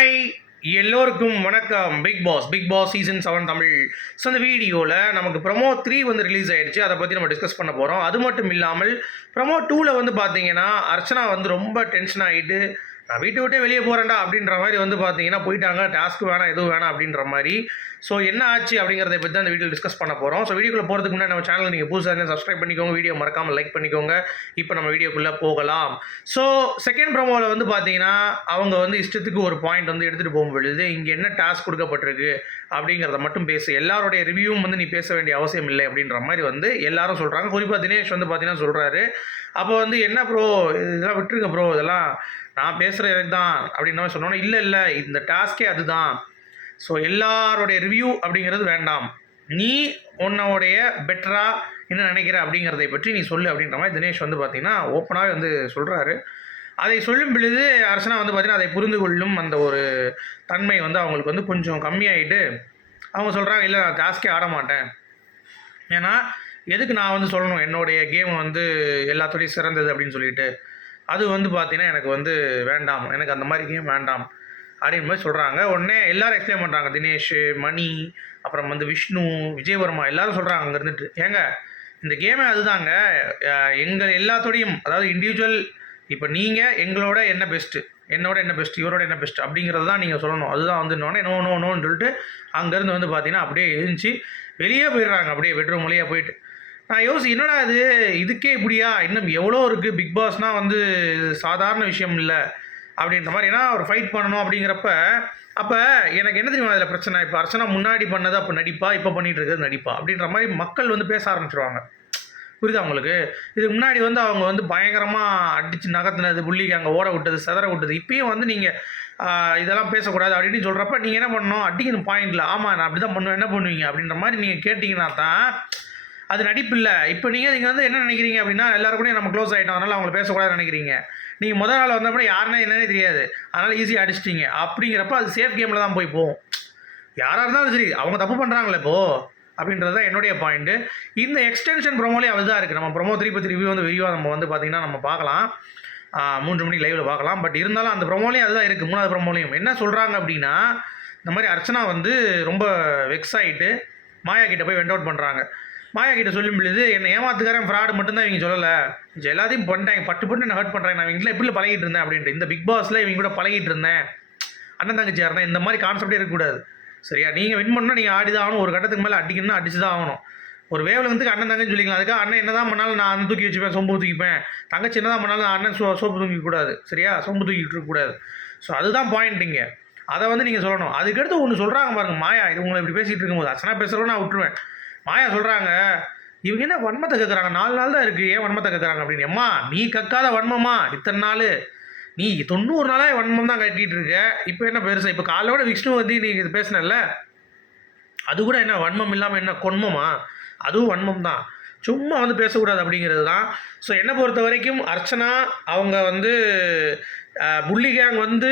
Hi எல்லோருக்கும் வணக்கம். Bigg Boss Bigg Boss season seven Tamil. So அந்த வீடியோவில் நமக்கு ப்ரொமோ த்ரீ வந்து ரிலீஸ் ஆகிடுச்சு அதை பற்றி நம்ம டிஸ்கஸ் பண்ண போகிறோம் அது மட்டும் இல்லாமல் ப்ரொமோ டூவில் வந்து பார்த்தீங்கன்னா அர்ச்சனா வந்து ரொம்ப டென்ஷன் ஆகிட்டு நான் வீட்டை விட்டே வெளியே போகிறேன்டா அப்படின்ற மாதிரி வந்து பார்த்தீங்கன்னா போயிட்டாங்க. டாஸ்க் வேணாம் எதுவும் வேணாம் அப்படின்ற மாதிரி. ஸோ என்ன ஆச்சு அப்படிங்கிறத பற்றி தான் இந்த வீடியோ டிஸ்கஸ் பண்ண போகிறோம் ஸோ வீடியோக்குள்ள போகிறதுக்கு முன்னாடி நம்ம சேனல் நீங்கள் புதுசாக இருந்தால் சப்ஸ்கிரைப் பண்ணிக்கோங்க. வீடியோ மறக்காமல் லைக் பண்ணிக்கோங்க. இப்போ நம்ம வீடியோக்குள்ளே போகலாம். ஸோ செகண்ட் ப்ரோமோவில் வந்து பார்த்தீங்கன்னா அவங்க வந்து இஷ்டத்துக்கு ஒரு பாயிண்ட் வந்து எடுத்துகிட்டு போகும் பொழுது இங்கே என்ன டாஸ்க் கொடுக்கப்பட்டிருக்கு? அப்படிங்கிறத மட்டும் பேசு. எல்லாருடைய ரிவ்யூவும் வந்து நீ பேச வேண்டிய அவசியம் இல்லை அப்படின்ற மாதிரி வந்து எல்லாரும் சொல்கிறாங்க குறிப்பாக தினேஷ் வந்து பார்த்தீங்கன்னா சொல்கிறாரு அப்போ வந்து என்ன ப்ரோ இதெல்லாம் விட்டுருங்க ப்ரோ இதெல்லாம் நான் பேசுகிற எனக்கு தான் அப்படின்ற மாதிரி இல்லை இல்லை. இந்த டாஸ்கே அதுதான். ஸோ எல்லாருடைய ரிவ்யூ அப்படிங்கிறது வேண்டாம். நீ உன்னோடைய பெட்டராக என்ன நினைக்கிற அப்படிங்கிறதை பற்றி நீ சொல்லு. அப்படின்ற மாதிரி தினேஷ் வந்து பார்த்தீங்கன்னா ஓப்பனாகவே வந்து சொல்கிறாரு அதை சொல்லும் பொழுது அரசனா வந்து பார்த்தீங்கன்னா அதை புரிந்து கொள்ளும் அந்த ஒரு தன்மை வந்து அவங்களுக்கு வந்து கொஞ்சம் கம்மியாயிட்டு அவங்க சொல்கிறாங்க இல்லை நான் டாஸ்கே ஆட மாட்டேன். ஏன்னா எதுக்கு நான் வந்து சொல்லணும்? என்னுடைய கேம் வந்து எல்லாத்தோடையும் சிறந்தது அப்படின்னு சொல்லிட்டு. அது வந்து பார்த்தீங்கன்னா எனக்கு வந்து வேண்டாம். எனக்கு அந்த மாதிரி கேம் வேண்டாம். அப்படின்ற மாதிரி சொல்கிறாங்க உடனே எல்லாரும் எக்ஸ்பிளைன் பண்ணுறாங்க தினேஷ் மணி அப்புறம் வந்து விஷ்ணு விஜயவர்மா எல்லோரும் சொல்கிறாங்க அங்கே இருந்துட்டு. ஏங்க இந்த கேமே அதுதாங்க. எங்கள் எல்லாத்தோடையும் அதாவது இண்டிவிஜுவல் இப்போ நீங்கள் எங்களோட என்ன பெஸ்ட்டு என்னோட என்ன பெஸ்ட் இவரோட என்ன பெஸ்ட் அப்படிங்கிறது தான் நீங்கள் சொல்லணும். அதுதான் வந்து இன்னொன்னே நோ நோ நோன்னு சொல்லிட்டு அங்கேருந்து வந்து பார்த்தீங்கன்னா அப்படியே எழுந்துச்சு வெளியே போயிடுறாங்க. அப்படியே பெட்ரூம் வழியாக போயிட்டு. நான் யோசி என்னடா இது? இதுக்கே இப்படியா? இன்னும் எவ்வளோ இருக்குது பிக் பாஸ்னால் வந்து சாதாரண விஷயம் இல்லை. அப்படின்ற மாதிரி. ஏன்னா ஒரு ஃபைட் பண்ணணும் அப்படிங்கிறப்ப அப்போ எனக்கு என்ன தெரியுமா அதில் பிரச்சனை? இப்போ அர்ச்சனா முன்னாடி பண்ணது அப்போ நடிப்பா? இப்போ பண்ணிகிட்டு இருக்கிறது நடிப்பா? அப்படின்ற மாதிரி மக்கள் வந்து பேச ஆரம்பிச்சிருவாங்க. புரியுதா உங்களுக்கு? இதுக்கு முன்னாடி வந்து அவங்க வந்து பயங்கரமாக அடித்து நகர்த்தினது புள்ளிக்கு அங்கே ஓட விட்டது செதற விட்டது. இப்பயும் வந்து நீங்கள் இதெல்லாம் பேசக்கூடாது அப்படின்னு சொல்கிறப்ப நீங்கள் என்ன பண்ணணும்? அடிக்கணும் பாயிண்டில் ஆமாம் நான் அப்படி தான் பண்ணுவேன் என்ன பண்ணுவீங்க? அப்படின்ற மாதிரி நீங்கள் கேட்டிங்கன்னா தான் அது நடிப்பு இல்லை. இப்போ நீங்கள் நீங்கள் வந்து என்ன நினைக்கிறீங்க அப்படின்னா எல்லாரும் நம்ம க்ளோஸ் ஆகிட்டோம் அதனால் அவங்கள பேசக்கூடாதுன்னு நினைக்கிறீங்க. நீங்கள் முதல் நாள் வந்தப்போ யாருன்னா என்னன்னே தெரியாது. அதனால் ஈஸியாக அடிச்சிட்டிங்க. அப்படிங்கிறப்ப அது சேஃப் கேமில் தான் போய் போகும். யாராக இருந்தாலும் சரி அவங்க தப்பு பண்ணுறாங்களே இப்போது அப்படின்றது தான் என்னுடைய பாயிண்ட்டு இந்த எக்ஸ்டென்ஷன் ப்ரோமோலேயே அதுதான் இருக்குது நம்ம ப்ரோமோ த்ரீ பற்றி ரிவ்யூ வந்து விரிவாக நம்ம வந்து பார்த்திங்கன்னா நம்ம பார்க்கலாம். மூன்று மணிக்கு லைவில் பார்க்கலாம். பட் இருந்தாலும் அந்த ப்ரோமோலேயும் அதுதான் இருக்குது மூணாவது ப்ரோமோலையும் என்ன சொல்கிறாங்க அப்படின்னா இந்த மாதிரி அர்ச்சனா வந்து ரொம்ப வெக்ஸ் ஆகிட்டு மாயா கிட்ட போய் வெண்ட் அவுட் பண்ணுறாங்க மாயா கிட்ட சொல்லும் பொழுது என்னை ஏமாத்துக்காரன் ஃப்ராடு மட்டும்தான் இவங்க சொல்லலை. இது எல்லாத்தையும் பண்ணிட்டாங்க. பட்டு பட்டு என்ன ஹர்ட் பண்ணுறாங்க நான் இவங்கள எப்படி பழகிட்டு இருந்தேன் அப்படின்ட்டு. இந்த பிக் பாஸில் இவங்க கூட பழகிட்டு இருந்தேன். அண்ணன் தங்கச்சியாக இருந்தேன் இந்த மாதிரி கான்செப்டே இருக்கக்கூடாது. சரியா? நீங்கள் வின் பண்ணால் நீங்கள் ஆடி தான் ஆகணும். ஒரு கட்டத்துக்கு மேலே அடிக்கணும்னா அடிச்சு தான் ஆகணும். ஒரு வேவில் வந்து அண்ணன் தங்கன்னு சொல்லிக்கலாம் அதுக்காக அண்ணன் என்ன தான் பண்ணாலும் நான் தூக்கி வச்சுப்பேன் சொம்பு தூக்கிப்பேன். தங்கச்சி என்ன தான் பண்ணாலும் நான் அண்ணன் சோ சோப்பு தூக்கிக்கூடாது சரியா? சொம்பு தூக்கிட்டு இருக்கக்கூடாது ஸோ அதுதான் பாயிண்ட் இங்கே. அதை வந்து நீங்கள் சொல்லணும். அதுக்கடுத்து ஒன்று சொல்கிறாங்க பாருங்க மாயா. இது உங்களை இப்படி பேசிகிட்டு இருக்கும்போது. அச்சனா பேசுகிறோம் நான் விட்டுருவேன். மாயா சொல்கிறாங்க இவங்க என்ன வன்மத்தை கேட்குறாங்க நாலு நாள் தான் இருக்குது ஏன் வன்மத்தை கேட்குறாங்க அப்படின்னு. அம்மா நீ கக்காத வன்மமா? இத்தனை நாள். நீ தொண்ணூறு நாளாக வன்மம் தான் கட்டிகிட்டு இருக்க. இப்போ என்ன பெருசாக இப்போ காலையோட விஷ்ணு வந்து நீ இது பேசினல்ல? அது கூட என்ன வன்மம் இல்லாமல் என்ன கொன்மமா? அதுவும் வன்மம் தான். சும்மா வந்து பேசக்கூடாது அப்படிங்கிறது தான். ஸோ என்னை பொறுத்த வரைக்கும் அர்ச்சனா அவங்க வந்து புள்ளி கேங் வந்து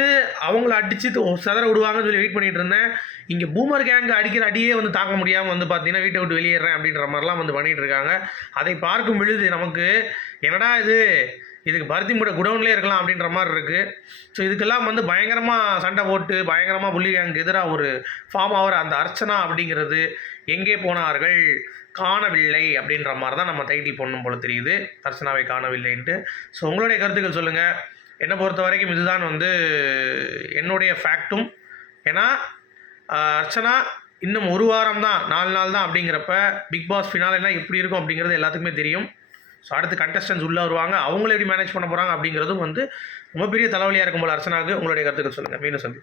அவங்கள அடித்து சதற விடுவாங்கன்னு சொல்லி வெயிட் பண்ணிகிட்டு இருந்தேன். இங்கே பூமர் கேங்கு அடிக்கிற அடியே வந்து தாங்க முடியாமல் வந்து பார்த்தீங்கன்னா வீட்டை விட்டு வெளியேறேன் அப்படின்ற மாதிரிலாம் வந்து பண்ணிகிட்டு இருக்காங்க. அதை பார்க்கும் பொழுது நமக்கு என்னடா இது? இதுக்கு பருத்தி மூட குடவுன்லேயே இருக்கலாம் அப்படின்ற மாதிரி இருக்குது ஸோ இதுக்கெல்லாம் வந்து பயங்கரமாக சண்டை போட்டு பயங்கரமாக புள்ளி கேங்கு எதிராக ஒரு ஃபார்ம் ஆகிற அந்த அர்ச்சனா அப்படிங்கிறது எங்கே போனார்கள்? காணவில்லை அப்படின்ற மாதிரி தான் நம்ம டைட்டில் போடணும் போல தெரியுது. அர்ச்சனாவை காணவில்லைன்ட்டு. ஸோ உங்களுடைய கருத்துக்கள் சொல்லுங்கள் என்னை பொறுத்த வரைக்கும் இதுதான் வந்து என்னுடைய ஃபேக்ட்டும் ஏன்னா அர்ச்சனா இன்னும் ஒரு வாரம் தான் நாலு நாள் தான் அப்படிங்கிறப்ப பிக் பாஸ் ஃபினாலேனா எப்படி இருக்கும் அப்படிங்கிறது எல்லாத்துக்குமே தெரியும். ஸோ அடுத்து கண்டஸ்டன்ஸ் உள்ளே வருவாங்க. அவங்கள எப்படி மேனேஜ் பண்ண போகிறாங்க அப்படிங்கிறதும் வந்து ரொம்ப பெரிய தலைவலியாக இருக்கும் போல அர்ச்சனாவுக்கு. உங்களுடைய கருத்துக்கள் சொல்லுங்கள் மீண்டும் சந்தி